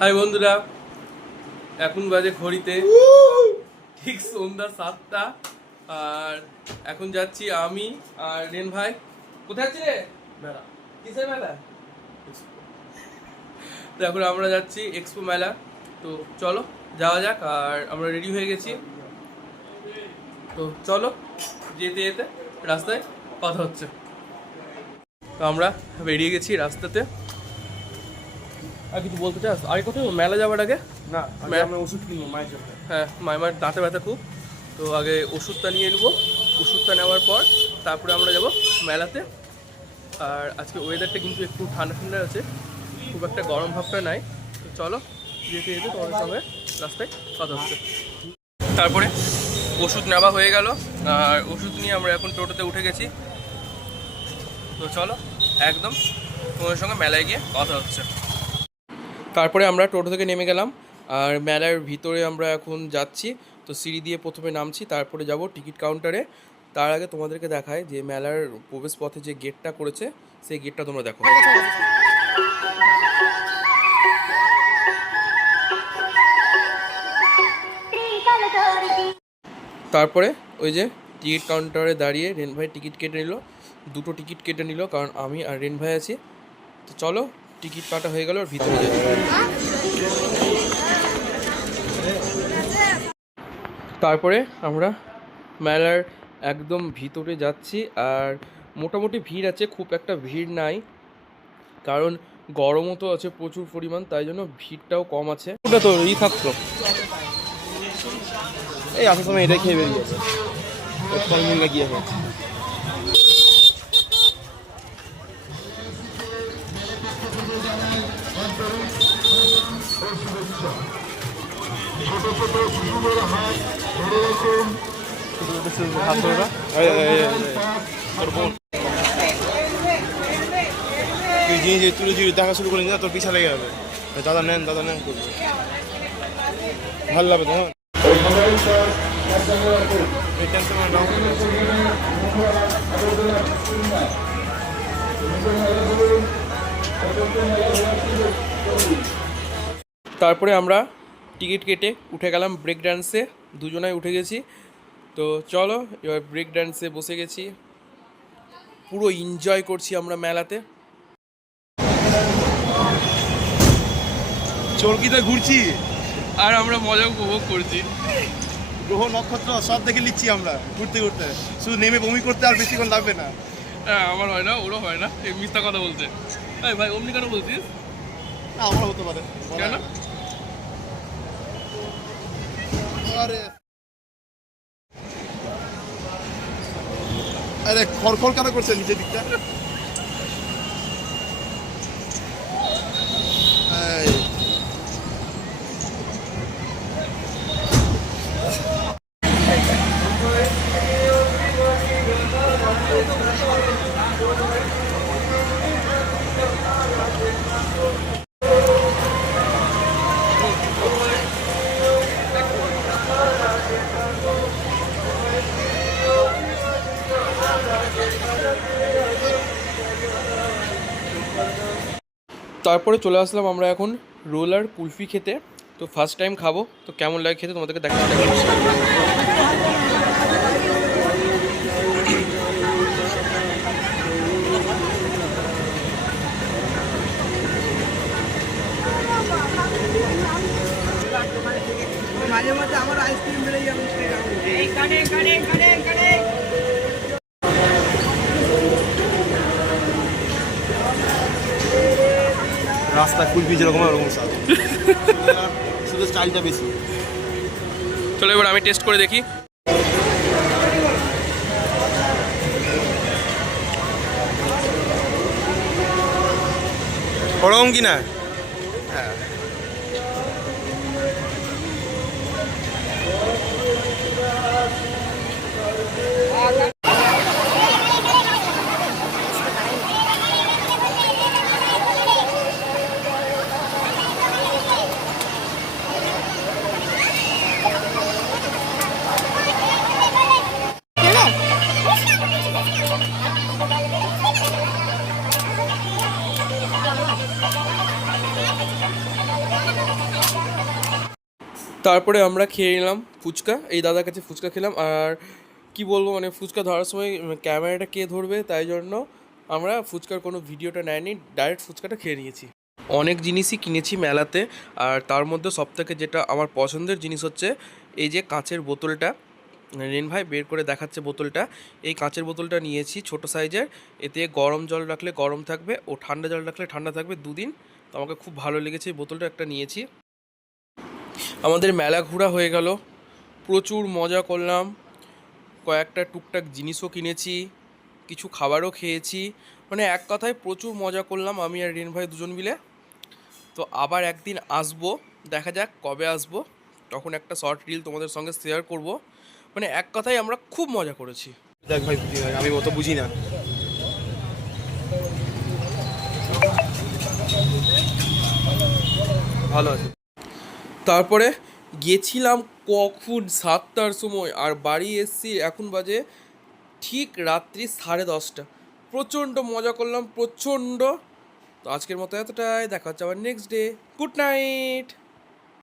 High বন্ধুরা এখন বাজে ঘড়িতে। ঠিক সন্ধ্যা সাতটা। আর এখন যাচ্ছি আমি আর রেন ভাই। কোথায় রে? মেলা। কিসের মেলা? তো এখন আমরা যাচ্ছি এক্সপো মেলা। তো চলো যাওয়া যাক। আর আমরা রেডি হয়ে গেছি। তো চলো যেতে যেতে রাস্তায় কথা হচ্ছে। তো আমরা বেরিয়ে গেছি রাস্তাতে। আর কিছু বলতে চাস? আগে কোথাও মেলা যাওয়ার আগে? না। আমরা ওষুধ কিনবো মায়ের জন্য। হ্যাঁ মাইমার দাঁতে ব্যথা খুব। তো আগে ওষুধটা নিয়ে নেব। ওষুধটা নেওয়ার পর তারপরে আমরা যাব মেলাতে। আর আজকে ওয়েদারটা কিন্তু একটু ঠান্ডা ঠান্ডা আছে। খুব একটা গরম ভাবটা নাই। তো চলো যেতে যেতে তোমাদের সঙ্গে রাস্তায় কথা হচ্ছে। তারপরে ওষুধ নেওয়া হয়ে গেল। আর ওষুধ নিয়ে আমরা এখন টোটোতে উঠে গেছি। তো চলো একদম তোমাদের সঙ্গে মেলায় গিয়ে কথা হচ্ছে। তারপরে আমরা টোটো থেকে নেমে গেলাম। আর মেলার ভিতরে আমরা এখন যাচ্ছি। তো সিঁড়ি দিয়ে প্রথমে নামছি, তারপরে যাব টিকিট কাউন্টারে তার আগে তোমাদেরকে দেখায় যে মেলার প্রবেশ পথে যে গেটটা করেছে, সেই গেটটা তোমরা দেখো। তারপরে ওই যে টিকিট কাউন্টারে দাঁড়িয়ে রেন ভাই টিকিট কেটে নিল। দুটো টিকিট কেটে নিল, কারণ আমি আর রেন ভাই আছি। তো চলো টিকিট কাটা হয়ে গেল আর ভিতরে তারপরে আমরা মেলার একদম ভিতরে যাচ্ছি, আর মোটামুটি ভিড় আছে, খুব একটা ভিড় নাই, কারণ গরমও তো আছে প্রচুর পরিমাণ, তাই জন্য ভিড়টাও কম আছে। ওটা তো ই থাকতো। এই আসার সময় এটা খেয়ে বোন। তুই জিনিস তুলে যদি দেখা শুরু করে নিয়ে তোর পিছা লেগে যাবে দাদা নেন দাদা নেন করবে ভালো লাগবে তোমার ক্যান্সেল তারপরে আমরা টিকিট কেটে উঠে গেলাম ব্রেক ডান্সে দুজনাই উঠে গেছি। তো চলো এবার ব্রেক ডান্সে বসে গেছি। পুরো এনজয় করছি আমরা মেলাতে। চরকিতে ঘুরছি। আর আমরা মজা উপভোগ করছি। গ্রহ নক্ষত্র সব দেখে নিচ্ছি আমরা ঘুরতে ঘুরতে। শুধু নেমে বমি করতে আর বেশিক্ষণ লাগবে না। হ্যাঁ আমার হয় না ওরও হয় না। এই মিথ্যা কথা বলতে এই ভাই অমনি কেন বলছিস? না আমার হতে পারে। কেন? আরে। আরে খড়খড় কেন করছে নিচের দিকটা? তারপরে চলে আসলাম আমরা এখন রোলার কুলফি খেতে। তো ফার্স্ট টাইম খাব। তো কেমন লাগে খেতে তোমাদেরকে দেখা রাস্তা কুলপি যেরকম ওরকম স্বাদ শুধু স্টাইলটা বেশি। চলো এবার আমি টেস্ট করে দেখি। ওরকম কি না তারপরে আমরা খেয়ে নিলাম ফুচকা। এই দাদার কাছে ফুচকা খেলাম আর কি বলব মানে ফুচকা ধরার সময় ক্যামেরাটা কে ধরবে তাই জন্য আমরা ফুচকার কোনো ভিডিওটা নেয়নি, ডাইরেক্ট ফুচকাটা খেয়ে নিয়েছি। অনেক জিনিসই কিনেছি মেলাতে আর তার মধ্যে সবথেকে যেটা আমার পছন্দের জিনিস হচ্ছে এই যে কাঁচের বোতলটা। রেন ভাই বের করে দেখাচ্ছে বোতলটা। এই কাঁচের বোতলটা নিয়েছি ছোট সাইজের। এতে গরম জল রাখলে গরম থাকবে ও ঠান্ডা জল রাখলে ঠান্ডা থাকবে দুদিন। তো আমাকে খুব ভালো লেগেছে এই বোতলটা একটা নিয়েছি। আমাদের মেলা ঘোরা হয়ে গেল। প্রচুর মজা করলাম। কয়েকটা টুকটাক জিনিসও কিনেছি, কিছু খাবারও খেয়েছি। মানে এক কথায় প্রচুর মজা করলাম আমি আর রিন ভাই দুজন মিলে। তো আবার একদিন আসব, দেখা যাক কবে আসব। তখন একটা শর্ট রিল তোমাদের সঙ্গে শেয়ার করব। মানে এক কথায় আমরা খুব মজা করেছি। দেখ ভাই আমি অত বুঝি না। ভালো আছে। তারপরে গেছিলাম কখন? সাতটার সময়। আর বাড়ি এসছি এখন বাজে ঠিক রাত্রি সাড়ে দশটা। প্রচণ্ড মজা করলাম, প্রচণ্ড। তো আজকের মতো এতটাই। দেখা হচ্ছে আবার নেক্সট ডে গুড নাইট